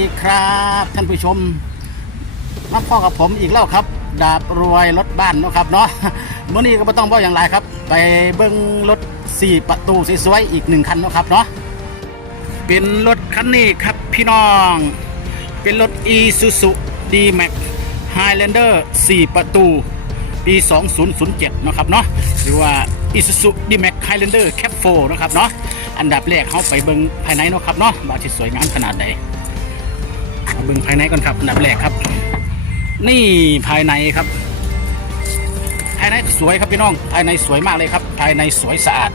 ดีครับท่านผู้ชมมาพ่อกับผมอีกแล้วครับ ดาบรวยรถบ้านนะครับเนาะเมื่อนี้ก็ไม่ต้องบอกอย่างไรครับ ไปเบิ้งรถ 4 ประตูสวยๆอีกหนึ่งคันนะครับเนาะเป็นรถคันนี้ครับพี่น้อง เป็นรถ Isuzu D-Max Highlander 4 ประตูปี 2007เนะครับเนาะหรือว่า Isuzu D-Max Highlander Cap 4นะครับเนาะอันดับแรกเขาไปเบิ่งภายในเนาะครับเนาะว่าจะสวยงามขนาดไหน เบิ่งภายในก่อนครับอันดับแรกครับ นี่ภายในครับ ภายในสวยครับพี่น้อง ภายในสวยมากเลยครับ ภายในสวยสะอาด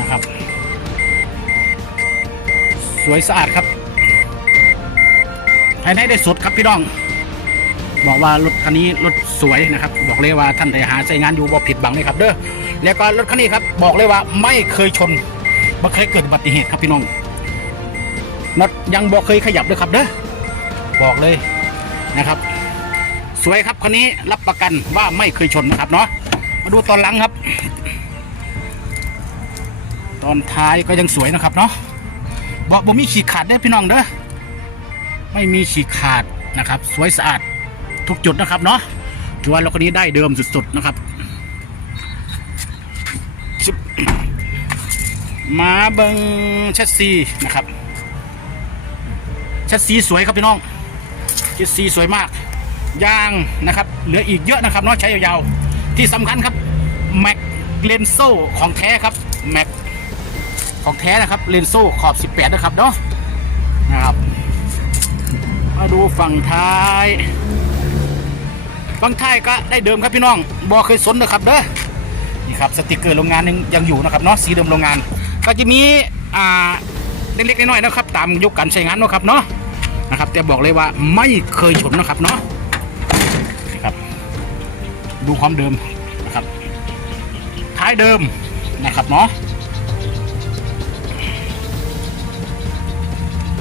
นะครับ สวยสะอาดครับ ภายในได้สุดครับพี่น้อง บอกว่ารถคันนี้รถสวยนะครับ บอกเลยว่าท่านใดหาใช้งานอยู่บ่ผิดบังเลยครับเด้อแล้วก็รถคันนี้ครับ บอกเลยว่าไม่เคยชนไม่เคยเกิดอุบัติเหตุครับพี่น้อง น็อตยังบ่เคยขยับเลยครับเด้อบอกเลยนะครับ สวยครับคันนี้รับประกันว่าไม่เคยชนนะครับเนาะมาดูตอนหลังครับ ตอนท้ายก็ยังสวยนะครับเนาะบอกบ่มีฉีกขาดเด้อพี่น้องเด้อไม่มีฉีกขาดนะครับ สวยสะอาดทุกจุดนะครับเนาะถือว่ารถคันนี้ได้เดิมสุดๆนะครับชึบมาเบิงแชสซีนะครับ แชสซีสวยครับพี่น้องแชสซีสวยมาก ยางนะครับ เหลืออีกเยอะนะครับเนาะใช้ยาวๆ ที่สำคัญครับแม็กเลนโซของแท้ครับแม็กของแท้นะครับเลนโซขอบ 18 นะครับเนาะนะครับมาดูฝั่งท้ายบางท้ายก็ได้เดิมครับพี่น้องบอเคยสนนะครับเด้อนี่ครับสติกเกอร์โรงงานยังยังอยู่นะครับเนาะสีเดิมโรงงาน ก็จะมีอ่าเล็กๆน้อยๆนะครับ ตามยุคการใช้งานเนาะครับเนาะ นะครับ แต่บอกเลยว่าไม่เคยชนนะครับเนาะครับ ดูความเดิมนะครับ ท้ายเดิมนะครับเนาะ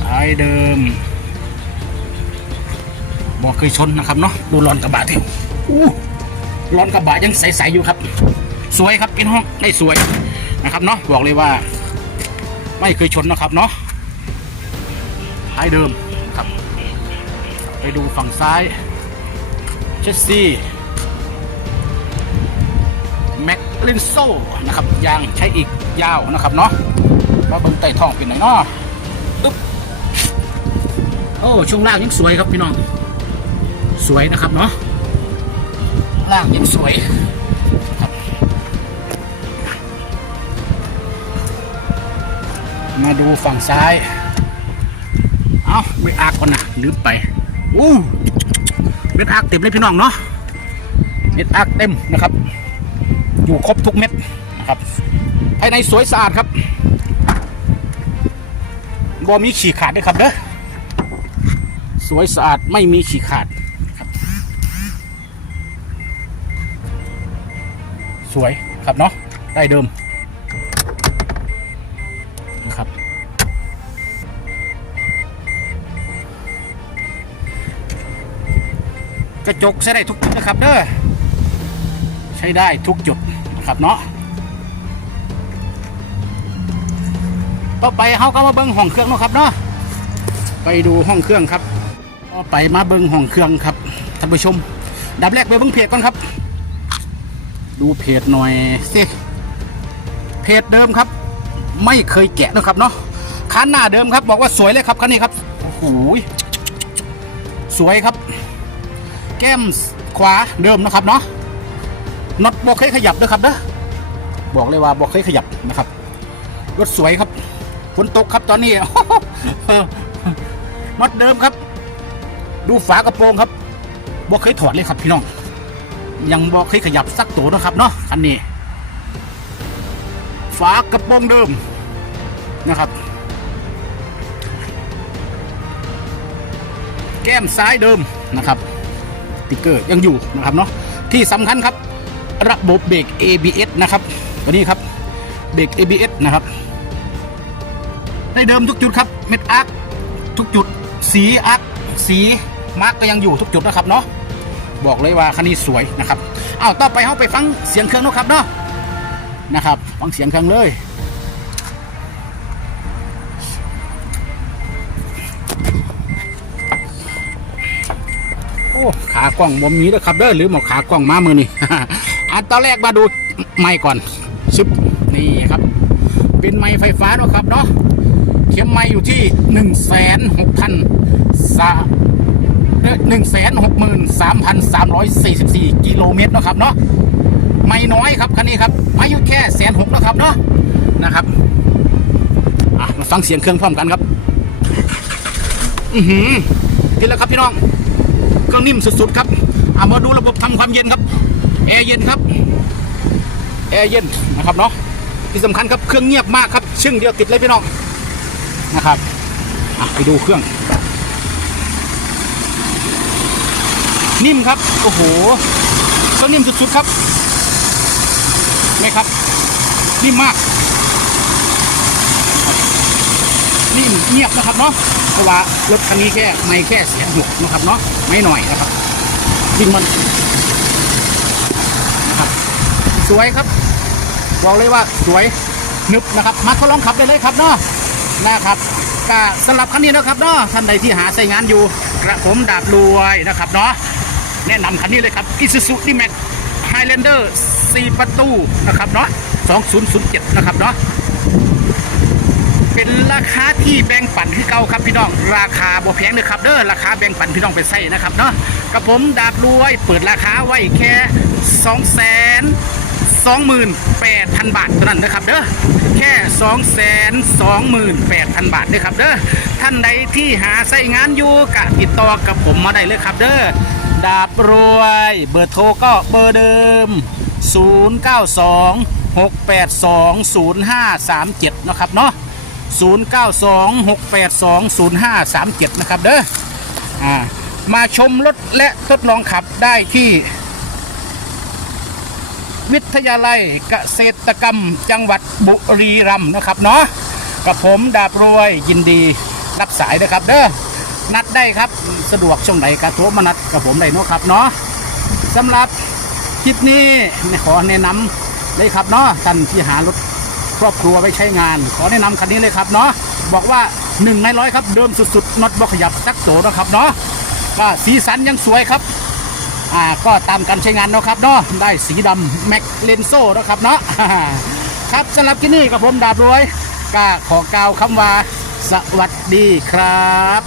ท้ายเดิมบอกเคยชนนะครับเนาะดูรอนกระบะที่อู้รอนกระบะยังใสๆอยู่ครับ สวยครับพี่น้องได้สวยนะครับเนาะบอกเลยว่า ไม่เคยชนนะครับเนาะท้ายเดิม ดูฝั่งซ้าย เชสซี่แม็กลินโซนะครับยางใช้อีกยาวนะครับเนาะมาเบิ่งใต้ท้องเป็นไหนเนาะอึ๊บโอ้ช่วงล่างยังสวยครับพี่น้อง สวยนะครับเนาะล่างยังสวยมาดูฝั่งซ้าย เอาเบรกอากก่อนนะลืมไป อู้เบรกอาร์กเต็มเลยพี่น้องเนาะเบรกอาร์กเต็มนะครับ อยู่ครบทุกเม็ดนะครับภายในสวยสะอาดครับบอมีฉีกขาดด้วยครับเด้อสวยสะอาดไม่มีฉีกขาดสวยครับเนาะได้เดิมนะครับ กระจกใช้ได้ทุกจุดนะครับเด้อใช้ได้ทุกจุดนะครับเนาะต่อไปเขาก็มาเบิ้งห้องเครื่องนะครับเนาะไปดูห้องเครื่องครับต่อไปมาเบิ้งห้องเครื่องครับท่านผู้ชม ดับแรกไปเบิ้งเพจก่อนครับ ดูเพจหน่อยสิเพจเดิมครับ ไม่เคยแกะนะครับเนาะคันหน้าเดิมครับ บอกว่าสวยเลยครับคันนี้ครับโอ้โหสวยครับ แก้มขวาเดิมนะครับเนาะน็อตบอกเคยขยับด้วยครับเด้อบอกเลยว่าบอกเคยขยับนะครับรถสวยครับฝนตกครับตอนนี้น็อตเดิมครับ ดูฝากระโปรงครับบอกเคยถอดเลยครับพี่น้อง ยังบอกเคยขยับสักตัวนะครับเนาะคันนี้ ฝากระโปรงเดิมนะครับแก้มซ้ายเดิมนะครับ ติกเกอร์ยังอยู่นะครับเนาะที่สำคัญครับ ระบบเบรก ABS นะครับตัวนี้ครับเบรก ABS นะครับ ได้เดิมทุกจุดครับเม็ดอาร์คทุกจุด สีอาร์คสีมาร์กก็ยังอยู่ทุกจุดนะครับเนาะบอกเลยว่าคันนี้สวยนะครับเอาต่อไปเราไปฟังเสียงเครื่องนะครับเนาะนะครับฟังเสียงเครื่องเลย อ้ขากล้องบ่มีเด้อครับเด้อหรือหมอขากล้องมามือนี่ อันตอนแรกมาดูไม้ก่อนชึบนี่ครับ เป็นไม้ไฟฟ้าเนาะครับเนาะเข็มไม้อยู่ที่หนึ่งแสนหกพันสาหนึ่งแสนหกหมื่นสามพันสามร้อยสี่สิบสี่กิโลเมตรเนาะครับเนาะไม่น้อยครับคันนี้ครับอายุแค่แสนหกนะครับเนาะนะครับมาฟังเสียงเครื่องพร้อมกันครับ อือหือนี่แหละครับพี่น้อง เครื่องนิ่มสุดๆครับเอามาดูระบบทำความเย็นครับแอร์เย็นครับแอร์เย็นนะครับเนาะที่สำคัญครับเครื่องเงียบมากครับชึ่งเดียวติดเลยพี่น้องนะครับไปดูเครื่อง นิ่มครับโอ้โหเครื่องนิ่มสุดๆครับไหมครับนิ่มมาก นิ่มเงียบนะครับเนาะเพราะว่ารถคันนี้แค่ไม่แค่เสียงหยกนะครับเนาะไม่หน่อยนะครับจริงมันนะครับสวยครับบอกเลยว่าสวยนึบนะครับ มาทดลองขับได้เลยครับเนาะนะครับก็สำหรับคันนี้นะครับเนาะท่านใดที่หาใช้งานอยู่กระผมดาบรวยนะครับเนาะแนะนำคันนี้เลยครับ Isuzu D-Max Highlander 4 ประตูนะครับเนาะ2007 นะครับเนาะ เป็นราคาที่แบ่งปันที่เก่าครับพี่น้อง ราคาบ่แพงเลยครับเด้อราคาแบ่งปันพี่น้องไปใส่นะครับเนาะกับผมดาบรวยเปิดราคาไว้แค่2 2 8 0 0 0 บาทเท่านั้นนะครับเด้อแค่ 2 2 8 0 0 0 บาทเด้อครับเด้อท่านใดที่หาใส่งานอยู่กะติดต่อกับผมมาได้เลยครับเด้อดาบรวย เบอร์โทรก็เบอร์เดิม 092 682 0537 นะครับเนาะ 0926820537 นะครับเด้ออ่ามาชมรถและทดลองขับได้ที่ วิทยาลัยเกษตรกรรมจังหวัดบุรีรัมย์นะครับเนาะกับผมดาบรวยยินดีรับสายนะครับเด้อนัดได้ครับสะดวกช่วงไหนกระโทรมานัดกับผมได้เนาะครับเนาะสำหรับคลิปนี้ขอแนะนำเลยครับเนาะท่านที่หารถ ครอบครัวไว้ใช้งาน ขอแนะนำคันนี้เลยครับเนาะบอกว่า1ในร้อยครับเดิมสุดๆน็อตบขยับสักโตนะครับเนาะก็สีสันยังสวยครับอ่าก็ตามการใช้งานเนาะครับเนาะได้สีดำแม็กเลนโซ่นะครับเนาะครับสำหรับที่นี่กับผมดาบรวยก็ขอกล่าวคำว่า สวัสดีครับ